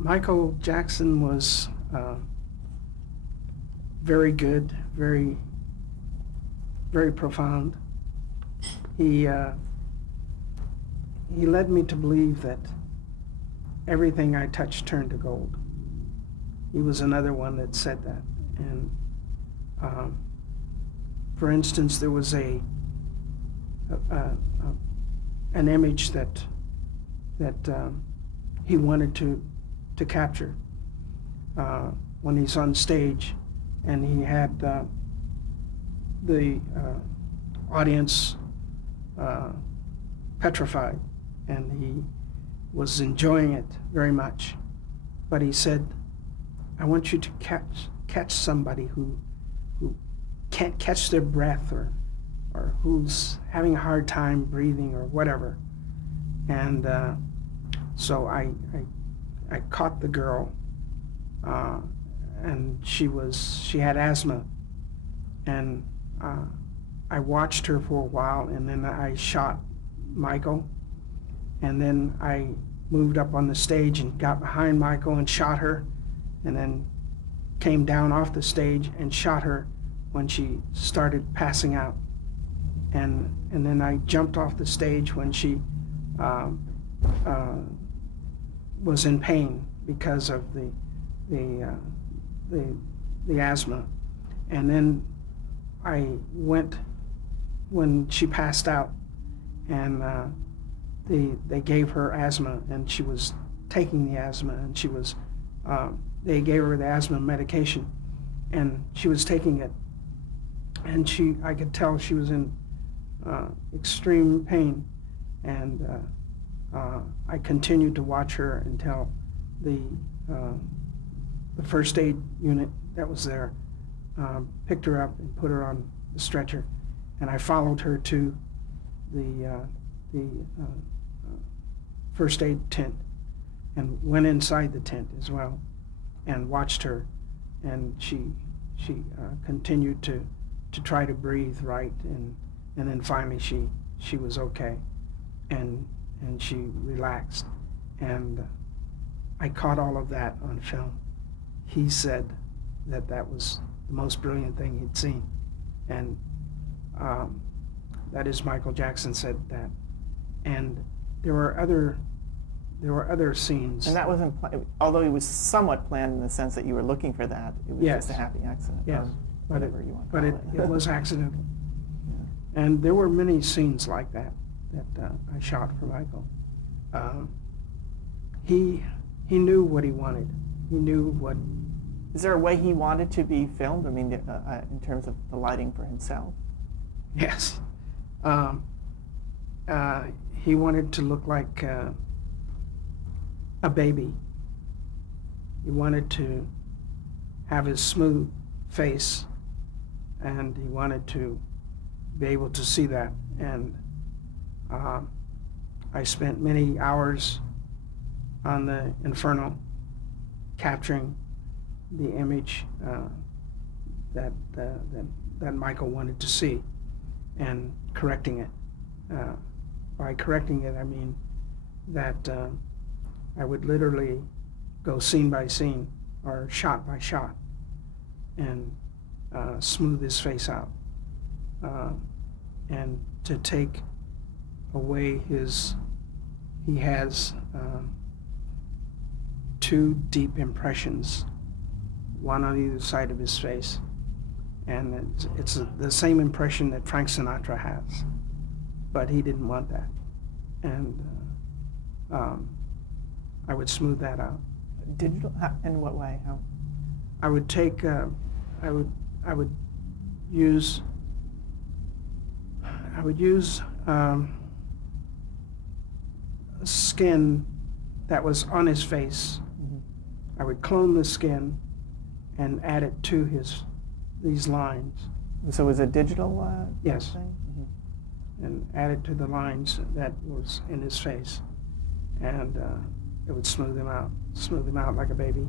Michael Jackson was very good, very profound. He led me to believe that everything I touched turned to gold. He was another one that said that. And for instance, there was an image that he wanted to capture when he's on stage, and he had the audience petrified, and he was enjoying it very much. But he said, I want you to catch somebody who can't catch their breath, or who's having a hard time breathing or whatever. And so I caught the girl, and she had asthma, and I watched her for a while, and then I shot Michael, and then I moved up on the stage and got behind Michael and shot her, and then came down off the stage and shot her when she started passing out, and then I jumped off the stage when she was in pain because of the asthma. And then I went when she passed out, and they gave her asthma, and she was taking the asthma, and she was they gave her the asthma medication, and she was taking it, and I could tell she was in extreme pain, and I continued to watch her until the first aid unit that was there picked her up and put her on the stretcher, and I followed her to the first aid tent and went inside the tent as well and watched her, and she continued to try to breathe right, and then finally she was okay, and she relaxed, and I caught all of that on film. He said that was the most brilliant thing he'd seen, and that is, Michael Jackson said that. And there were other scenes. And that wasn't, although it was somewhat planned in the sense that you were looking for that. It was Yes. just a happy accident. Yes. Whatever you want to call it was accidental. Yeah. And there were many scenes like that I shot for Michael. He knew what he wanted. He knew what. Is there a way he wanted to be filmed? I mean, in terms of the lighting for himself? Yes. He wanted to look like a baby. He wanted to have his smooth face, and he wanted to be able to see that. And I spent many hours on the Inferno capturing the image that Michael wanted to see and correcting it. By correcting it, I mean that I would literally go scene by scene or shot by shot and smooth his face out, and to take away he has two deep impressions, one on either side of his face, and it's the same impression that Frank Sinatra has, but he didn't want that, and I would smooth that out. Digital? In what way? How? I would take I would use skin that was on his face. Mm-hmm. I would clone the skin and add it to these lines. So it was a digital yes. thing? Mm-hmm. And add it to the lines that was in his face, and it would smooth him out like a baby.